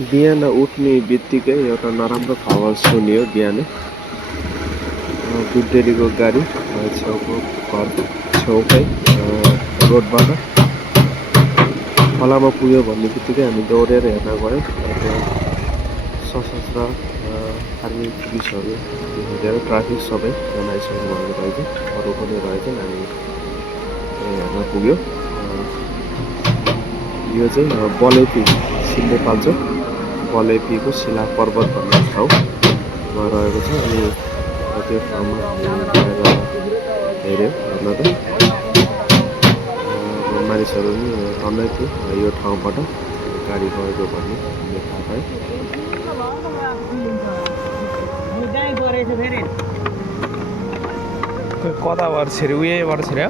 बिहान उठ्ने बित्तिकै एउटा नराम्रो खबर सुनियो बिहानै। दुधडेरीको गाडी छेउको घर छेउकै रोडबाट खोलामा पुग्यो भन्ने बित्तिकै हामी दौडेर हेर्न गयौँ। त्यहाँ सशस्त्र आर्मी पुलिसहरू हेरेर ट्राफिक सबै जनाइसक्नु भएको रहेछ, अरू पनि रहेछन्। हामी हेर्न पुग्यो। यो चाहिँ बलेपी सिन्देपाल्चोक बलेपीको शिला पर्वत भन्ने ठाउँमा रहेको छ। अनि त्यो ठाउँमा गएर हेऱ्यौँ। हेर्न त मानिसहरू पनि टन्नै थियो। यो ठाउँबाट गाडी गएको भन्ने हामीले थाहा पायौँ। कताबाट छिर्यो? उयोबाट छिर्यो?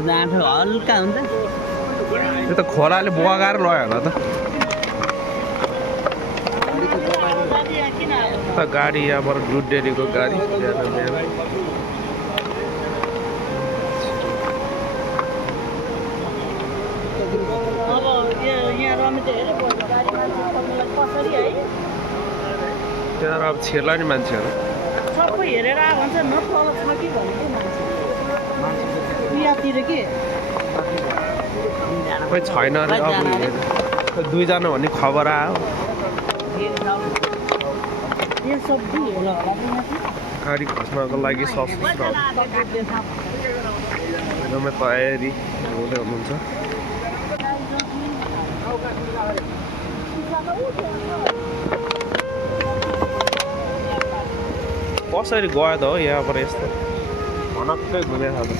हल्का हुन्छ त्यो त खोलाले बगाएर लयो होला त। गाडी यहाँबाट दुधडेरीको गाडी त्यहाँ अब छिर्ला नि मान्छेहरू सबै हेरेर भन्छ न तल छ कि भनेको मान्छे के खोइ छैन अरे। अब दुईजना भन्ने खबर आयो। गाडी खस्नको लागि सशस्त्र एकदमै तयारी हुँदै हुनुहुन्छ। कसरी गयो त हो यहाँबाट यस्तो भनक्कै घुमेर छ त।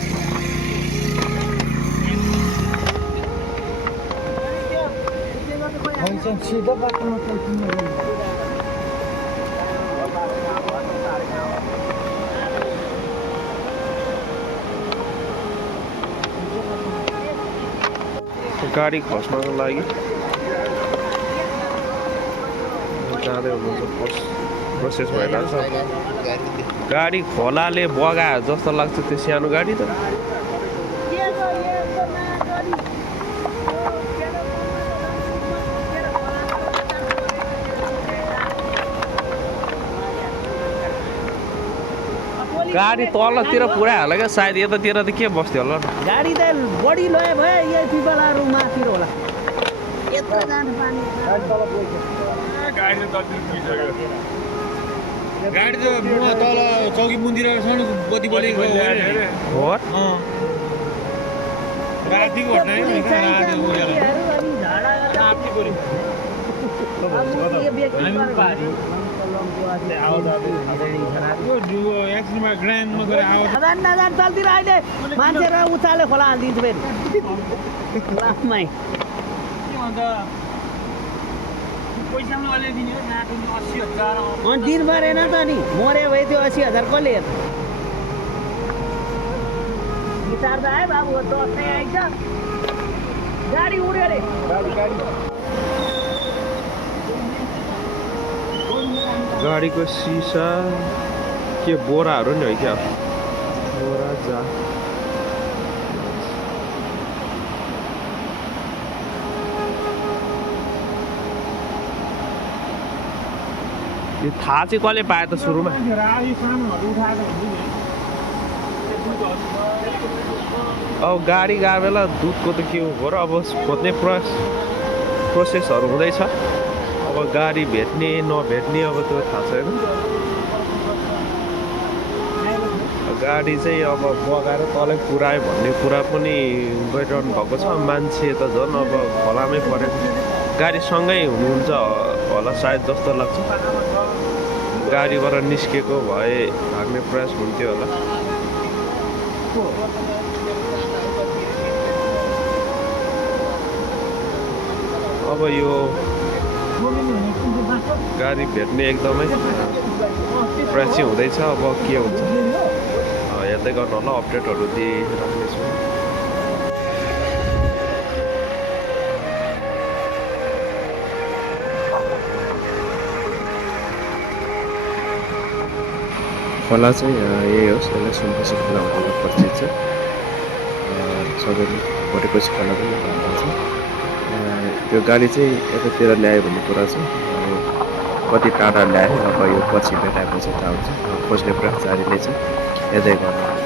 गाडी खस्नको लागि जाँदै हुनुहुन्छ। प्रोसेस भइरहेको छ। गाडी खोलाले बगायो जस्तो लाग्छ त्यो सानो गाडी त। गाडी तलतिर पुरा होला क्या सायद। यतातिर त के बस्थ्यो होला? गाडी त बढी लयो भए यही पिपलाहरू माथितिर होला। यत्रो जानु पानी गाडी त तल चौकी मन्दिर सानो बत्ती बलेको हो। रातिको तलतिर अहिले मान्छेहरू उचाले खोला हालिदिन्छ फेरि लास्टमै। दिन भरेन त नि मर्यो भए त्यो 80,000 कसले हेर्छ? विचार त है बाबु दसैँ आइछ गाडी उड्यो अरे। गाडीको सिसा के बोराहरू नि हो क्या? बोरा जा यो थाहा चाहिँ कसले पायो त सुरुमा? अब गाडी गए बेला दुधको त के हो र अब खोज्ने प्रोसेसहरू हुँदैछ। अब गाडी भेट्ने नभेट्ने अब त्यो थाहा छैन। गाडी चाहिँ अब बगाएर तलै पुऱ्यायो भन्ने कुरा पनि गरिरहनु भएको छ। मान्छे त झन् अब खोलामै परेको। गाडीसँगै हुनुहुन्छ होला सायद जस्तो लाग्छ। गाडीबाट निस्केको भए भाग्ने प्रयास हुन्थ्यो होला। अब यो गाडी भेट्ने एकदमै प्रयास चाहिँ हुँदैछ। अब के हुन्छ हेर्दै गर्नु होला, अपडेटहरू दिइराख्नेछु। खोला चाहिँ यही हो, यसलाई सुनकोशी खोला भनेर परिचित छ। सबैले भोटेपछि खाना पनि भन्नुहुन्छ। त्यो गाडी चाहिँ यतातिर ल्यायो भन्ने कुरा छ। कति टाढा ल्यायो अब यो पछि भेटाएपछि थाहा हुन्छ। खोज्ने प्रयास जारी नै छ। हेर्दै गर्नु।